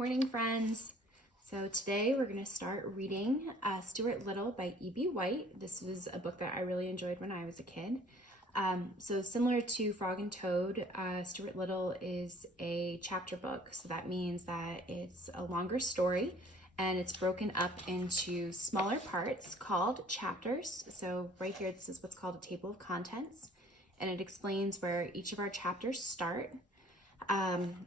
Morning, friends. So today we're going to start reading Stuart Little by E.B. White. This was a book that I really enjoyed when I was a kid. So similar to Frog and Toad, Stuart Little is a chapter book. So that means that it's a longer story and it's broken up into smaller parts called chapters. So right here, this is what's called a table of contents, and it explains where each of our chapters start.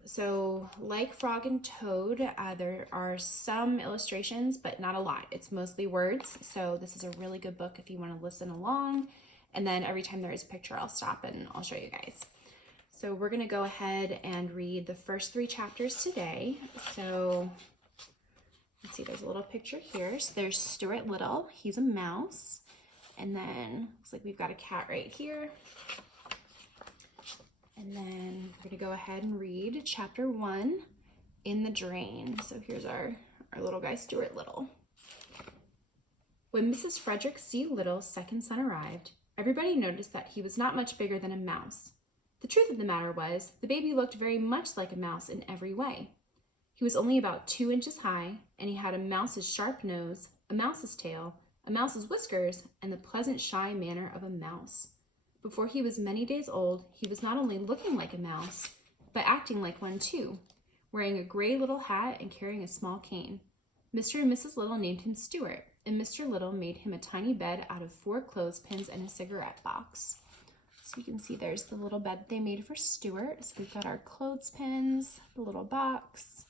So like Frog and Toad, there are some illustrations, but not a lot. It's mostly words. So this is a really good book if you want to listen along. And then every time there is a picture, I'll stop and I'll show you guys. So we're going to go ahead and read the first 3 chapters today. So let's see, there's a little picture here. So there's Stuart Little. He's a mouse. And then looks like we've got a cat right here. And then we're going to go ahead and read chapter 1, In the Drain. So here's our little guy, Stuart Little. When Mrs. Frederick C. Little's second son arrived, everybody noticed that he was not much bigger than a mouse. The truth of the matter was, the baby looked very much like a mouse in every way. He was only about 2 inches high, and he had a mouse's sharp nose, a mouse's tail, a mouse's whiskers, and the pleasant, shy manner of a mouse. Before he was many days old, he was not only looking like a mouse, but acting like one too, wearing a gray little hat and carrying a small cane. Mr. and Mrs. Little named him Stuart, and Mr. Little made him a tiny bed out of 4 clothespins and a cigarette box. So you can see there's the little bed they made for Stuart. So we've got our clothespins, the little box,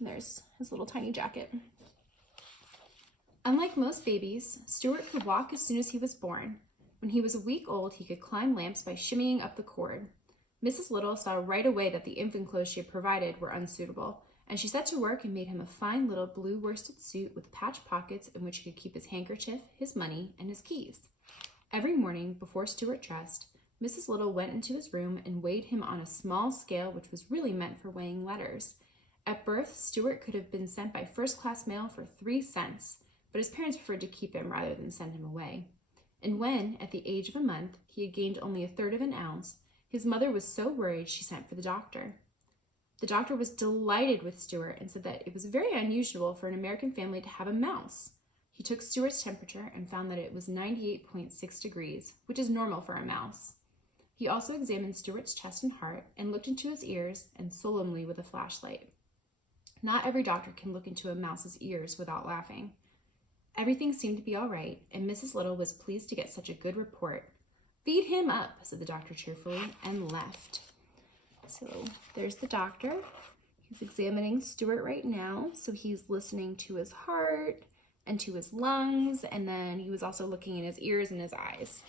and there's his little tiny jacket. Unlike most babies, Stuart could walk as soon as he was born. When he was a week old, he could climb lamps by shimmying up the cord. Mrs. Little saw right away that the infant clothes she had provided were unsuitable, and she set to work and made him a fine little blue worsted suit with patch pockets in which he could keep his handkerchief, his money, and his keys. Every morning, before Stuart dressed, Mrs. Little went into his room and weighed him on a small scale which was really meant for weighing letters. At birth, Stuart could have been sent by first-class mail for 3 cents, but his parents preferred to keep him rather than send him away. And when, at the age of a month, he had gained only 1/3 of an ounce, his mother was so worried she sent for the doctor. The doctor was delighted with Stuart and said that it was very unusual for an American family to have a mouse. He took Stuart's temperature and found that it was 98.6 degrees, which is normal for a mouse. He also examined Stuart's chest and heart and looked into his ears and solemnly with a flashlight. Not every doctor can look into a mouse's ears without laughing. Everything seemed to be all right, and Mrs. Little was pleased to get such a good report. "Feed him up," said the doctor cheerfully, and left. So there's the doctor. He's examining Stuart right now. So he's listening to his heart and to his lungs, and then he was also looking in his ears and his eyes.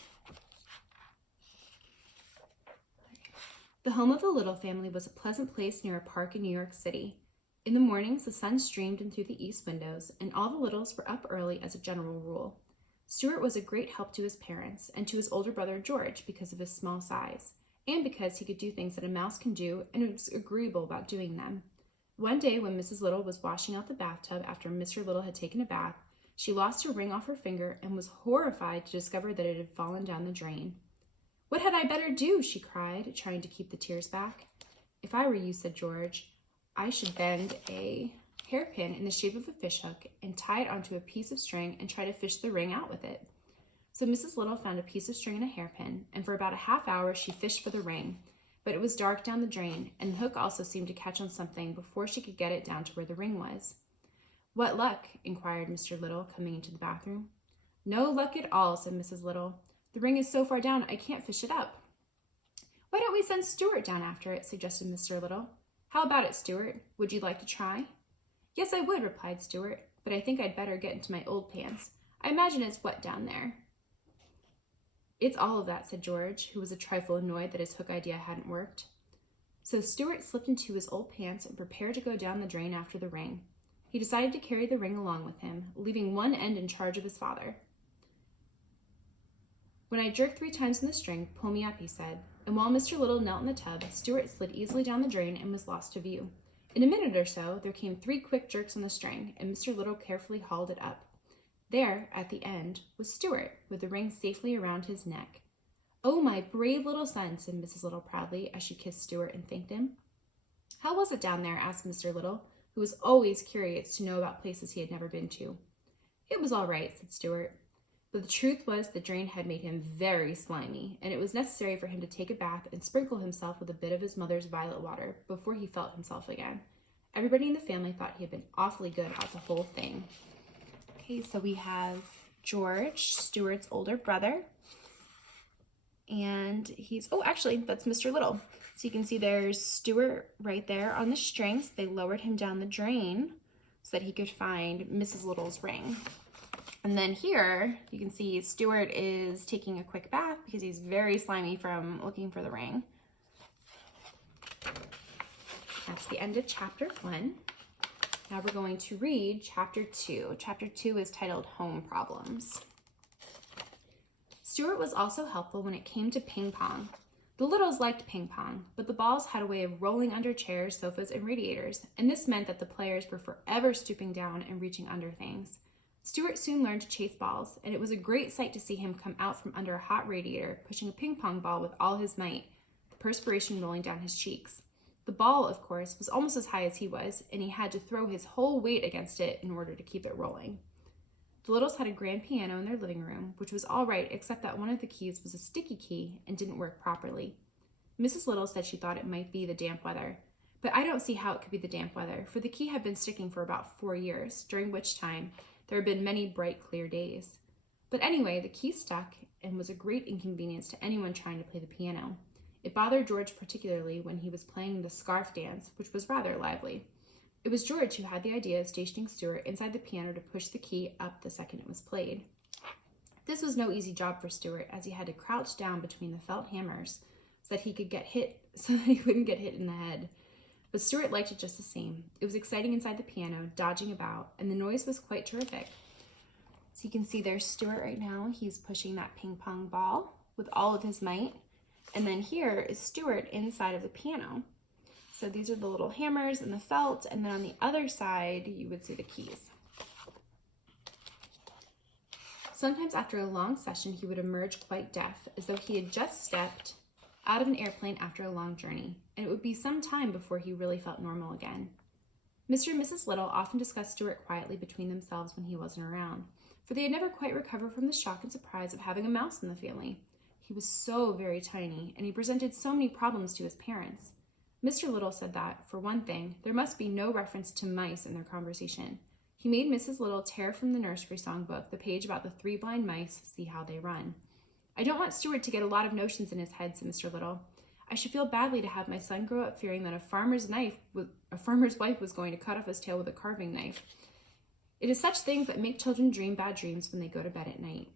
The home of the Little family was a pleasant place near a park in New York City. In the mornings, the sun streamed in through the east windows, and all the Littles were up early as a general rule. Stuart was a great help to his parents and to his older brother George because of his small size, and because he could do things that a mouse can do and was agreeable about doing them. One day when Mrs. Little was washing out the bathtub after Mr. Little had taken a bath, she lost her ring off her finger and was horrified to discover that it had fallen down the drain. "What had I better do?" she cried, trying to keep the tears back. "If I were you," said George, "I should bend a hairpin in the shape of a fishhook and tie it onto a piece of string and try to fish the ring out with it." So Mrs. Little found a piece of string and a hairpin, and for about a half hour she fished for the ring, but it was dark down the drain, and the hook also seemed to catch on something before she could get it down to where the ring was. "What luck?" inquired Mr. Little, coming into the bathroom. "No luck at all," said Mrs. Little. "The ring is so far down I can't fish it up." "Why don't we send Stuart down after it?" suggested Mr. Little. "How about it, Stuart? Would you like to try?" "Yes, I would," replied Stuart, "but I think I'd better get into my old pants. I imagine it's wet down there." "It's all of that," said George, who was a trifle annoyed that his hook idea hadn't worked. So Stuart slipped into his old pants and prepared to go down the drain after the ring. He decided to carry the ring along with him, leaving one end in charge of his father. "When I jerk 3 times on the string, pull me up," he said. And while Mr. Little knelt in the tub, Stuart slid easily down the drain and was lost to view. In a minute or so, there came 3 quick jerks on the string, and Mr. Little carefully hauled it up. There, at the end, was Stuart, with the ring safely around his neck. "Oh, my brave little son," said Mrs. Little proudly as she kissed Stuart and thanked him. "How was it down there?" asked Mr. Little. who was always curious to know about places he had never been to. "It was all right," said Stuart. But the truth was the drain had made him very slimy, and it was necessary for him to take a bath and sprinkle himself with a bit of his mother's violet water before he felt himself again. Everybody in the family thought he had been awfully good about the whole thing. Okay, so we have George, Stuart's older brother, and actually, that's Mr. Little. So you can see there's Stuart right there on the strings. They lowered him down the drain so that he could find Mrs. Little's ring. And then here, you can see Stuart is taking a quick bath because he's very slimy from looking for the ring. That's the end of chapter 1. Now we're going to read chapter 2. Chapter 2 is titled Home Problems. Stuart was also helpful when it came to ping pong. The Littles liked ping pong, but the balls had a way of rolling under chairs, sofas, and radiators, and this meant that the players were forever stooping down and reaching under things. Stuart soon learned to chase balls, and it was a great sight to see him come out from under a hot radiator, pushing a ping pong ball with all his might, the perspiration rolling down his cheeks. The ball, of course, was almost as high as he was, and he had to throw his whole weight against it in order to keep it rolling. The Littles had a grand piano in their living room, which was all right except that one of the keys was a sticky key and didn't work properly. Mrs. Little said she thought it might be the damp weather, but I don't see how it could be the damp weather, for the key had been sticking for about 4 years, during which time there had been many bright, clear days. But anyway, the key stuck and was a great inconvenience to anyone trying to play the piano. It bothered George particularly when he was playing the scarf dance, which was rather lively. It was George who had the idea of stationing Stuart inside the piano to push the key up the second it was played. This was no easy job for Stuart, as he had to crouch down between the felt hammers so that he wouldn't get hit in the head. But Stuart liked it just the same. It was exciting inside the piano, dodging about, and the noise was quite terrific. So you can see there's Stuart right now. He's pushing that ping pong ball with all of his might. And then here is Stuart inside of the piano. So these are the little hammers and the felt, and then on the other side, you would see the keys. Sometimes after a long session, he would emerge quite deaf, as though he had just stepped out of an airplane after a long journey, and it would be some time before he really felt normal again. Mr. and Mrs. Little often discussed Stuart quietly between themselves when he wasn't around, for they had never quite recovered from the shock and surprise of having a mouse in the family. He was so very tiny, and he presented so many problems to his parents. Mr. Little said that, for one thing, there must be no reference to mice in their conversation. He made Mrs. Little tear from the nursery songbook the page about the 3 blind mice to see how they run. "I don't want Stuart to get a lot of notions in his head," said Mr. Little. "I should feel badly to have my son grow up fearing that a farmer's wife was going to cut off his tail with a carving knife. It is such things that make children dream bad dreams when they go to bed at night."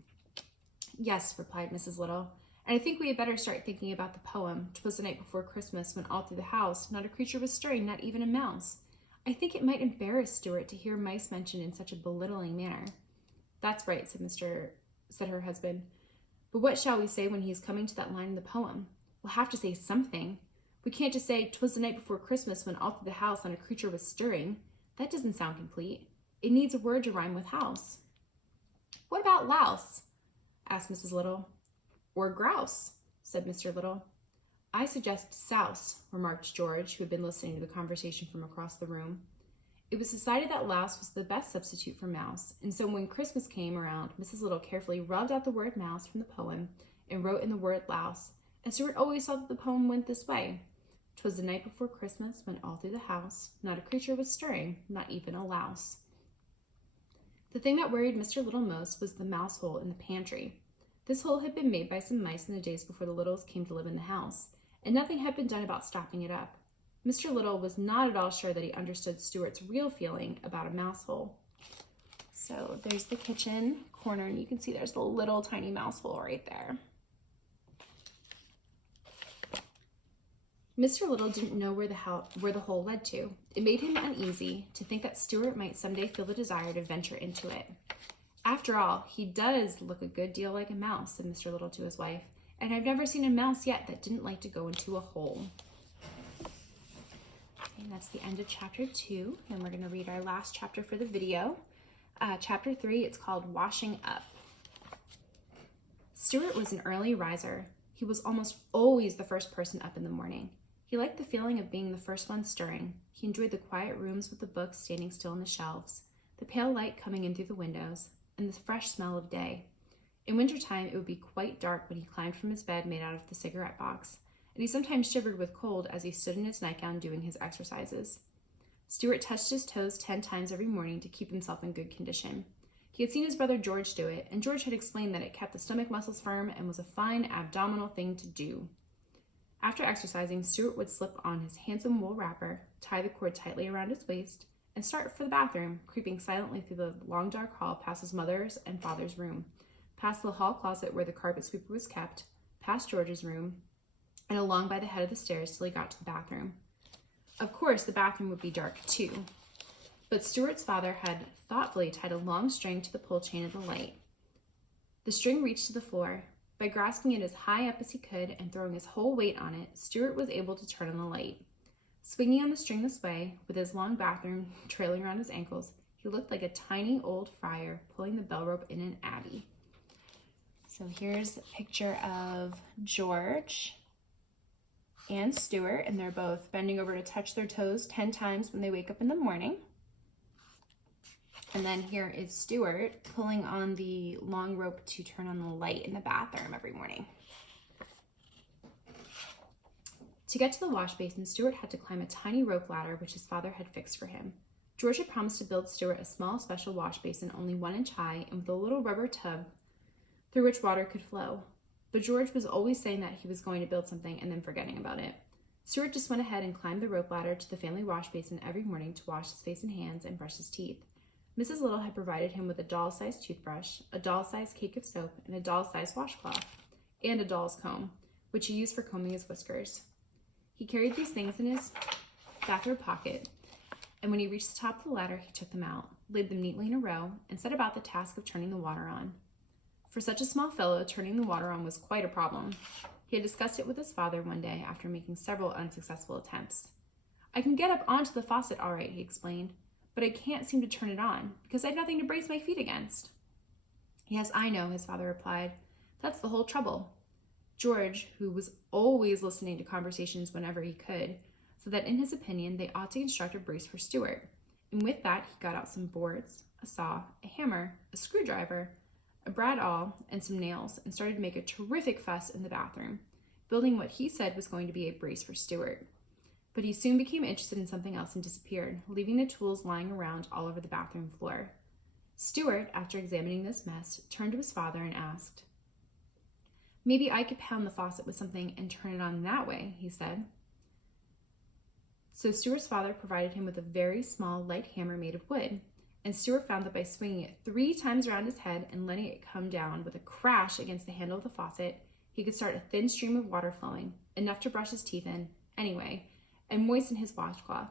"Yes," replied Mrs. Little, "and I think we had better start thinking about the poem, 'Twas the Night Before Christmas, when all through the house not a creature was stirring, not even a mouse.' I think it might embarrass Stuart to hear mice mentioned in such a belittling manner." "That's right," said her husband. "But what shall we say when he is coming to that line in the poem? We'll have to say something. We can't just say, 'Twas the night before Christmas when all through the house not a creature was stirring.' That doesn't sound complete. It needs a word to rhyme with house." "What about louse?" asked Mrs. Little. "Or grouse," said Mr. Little. "I suggest souse," remarked George, who had been listening to the conversation from across the room. It was decided that louse was the best substitute for mouse, and so when Christmas came around, Mrs. Little carefully rubbed out the word mouse from the poem and wrote in the word louse, and Stuart always saw that the poem went this way: "'Twas the night before Christmas when all through the house not a creature was stirring, not even a louse." The thing that worried Mr. Little most was the mouse hole in the pantry. This hole had been made by some mice in the days before the Littles came to live in the house, and nothing had been done about stopping it up. Mr. Little was not at all sure that he understood Stuart's real feeling about a mouse hole. So there's the kitchen corner, and you can see there's the little tiny mouse hole right there. Mr. Little didn't know where the hole led to. It made him uneasy to think that Stuart might someday feel the desire to venture into it. "After all, he does look a good deal like a mouse," said Mr. Little to his wife, "and I've never seen a mouse yet that didn't like to go into a hole." And that's the end of chapter 2, and we're going to read our last chapter for the video. Chapter 3, it's called Washing Up. Stuart was an early riser. He was almost always the first person up in the morning. He liked the feeling of being the first one stirring. He enjoyed the quiet rooms with the books standing still on the shelves, the pale light coming in through the windows, and the fresh smell of day. In wintertime, it would be quite dark when he climbed from his bed made out of the cigarette box, and he sometimes shivered with cold as he stood in his nightgown doing his exercises. Stuart touched his toes 10 times every morning to keep himself in good condition. He had seen his brother George do it, and George had explained that it kept the stomach muscles firm and was a fine abdominal thing to do. After exercising, Stuart would slip on his handsome wool wrapper, tie the cord tightly around his waist, and start for the bathroom, creeping silently through the long dark hall past his mother's and father's room, past the hall closet where the carpet sweeper was kept, past George's room, and along by the head of the stairs till he got to the bathroom. Of course, the bathroom would be dark too, but Stuart's father had thoughtfully tied a long string to the pull chain of the light. The string reached to the floor. By grasping it as high up as he could and throwing his whole weight on it, Stuart was able to turn on the light. Swinging on the string this way, with his long bathroom trailing around his ankles, he looked like a tiny old friar pulling the bell rope in an abbey. So here's a picture of George and Stuart, and they're both bending over to touch their toes 10 times when they wake up in the morning. And then here is Stuart pulling on the long rope to turn on the light in the bathroom every morning. To get to the wash basin, Stuart had to climb a tiny rope ladder which his father had fixed for him. George had promised to build Stuart a small special wash basin only 1 inch high and with a little rubber tub through which water could flow. But George was always saying that he was going to build something and then forgetting about it. Stuart just went ahead and climbed the rope ladder to the family wash basin every morning to wash his face and hands and brush his teeth. Mrs. Little had provided him with a doll-sized toothbrush, a doll-sized cake of soap, and a doll-sized washcloth, and a doll's comb, which he used for combing his whiskers. He carried these things in his bathrobe pocket, and when he reached the top of the ladder, he took them out, laid them neatly in a row, and set about the task of turning the water on. For such a small fellow, turning the water on was quite a problem. He had discussed it with his father one day after making several unsuccessful attempts. "I can get up onto the faucet all right," he explained, "but I can't seem to turn it on because I have nothing to brace my feet against." "Yes, I know," his father replied. "That's the whole trouble." George, who was always listening to conversations whenever he could, said that in his opinion they ought to construct a brace for Stuart, and with that he got out some boards, a saw, a hammer, a screwdriver, a brad awl, and some nails, and started to make a terrific fuss in the bathroom, building what he said was going to be a brace for Stuart. But he soon became interested in something else and disappeared, leaving the tools lying around all over the bathroom floor. Stuart, after examining this mess, turned to his father and asked, "Maybe I could pound the faucet with something and turn it on that way," he said. So Stuart's father provided him with a very small, light hammer made of wood, and Stuart found that by swinging it 3 times around his head and letting it come down with a crash against the handle of the faucet, he could start a thin stream of water flowing, enough to brush his teeth in, anyway, and moisten his washcloth.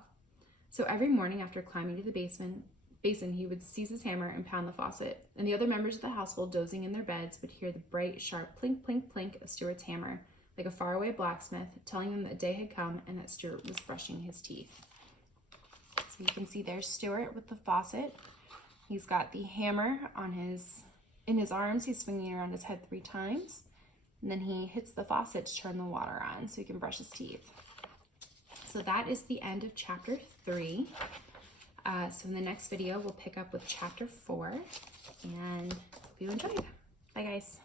So every morning after climbing to the basin, he would seize his hammer and pound the faucet, and the other members of the household dozing in their beds would hear the bright, sharp plink, plink, plink of Stuart's hammer, like a faraway blacksmith, telling them that day had come and that Stuart was brushing his teeth. So you can see there's Stuart with the faucet. He's got the hammer in his arms. He's swinging around his head 3 times, and then he hits the faucet to turn the water on so he can brush his teeth. So that is the end of chapter 3. So in the next video, we'll pick up with chapter 4, and hope you enjoyed. Bye, guys.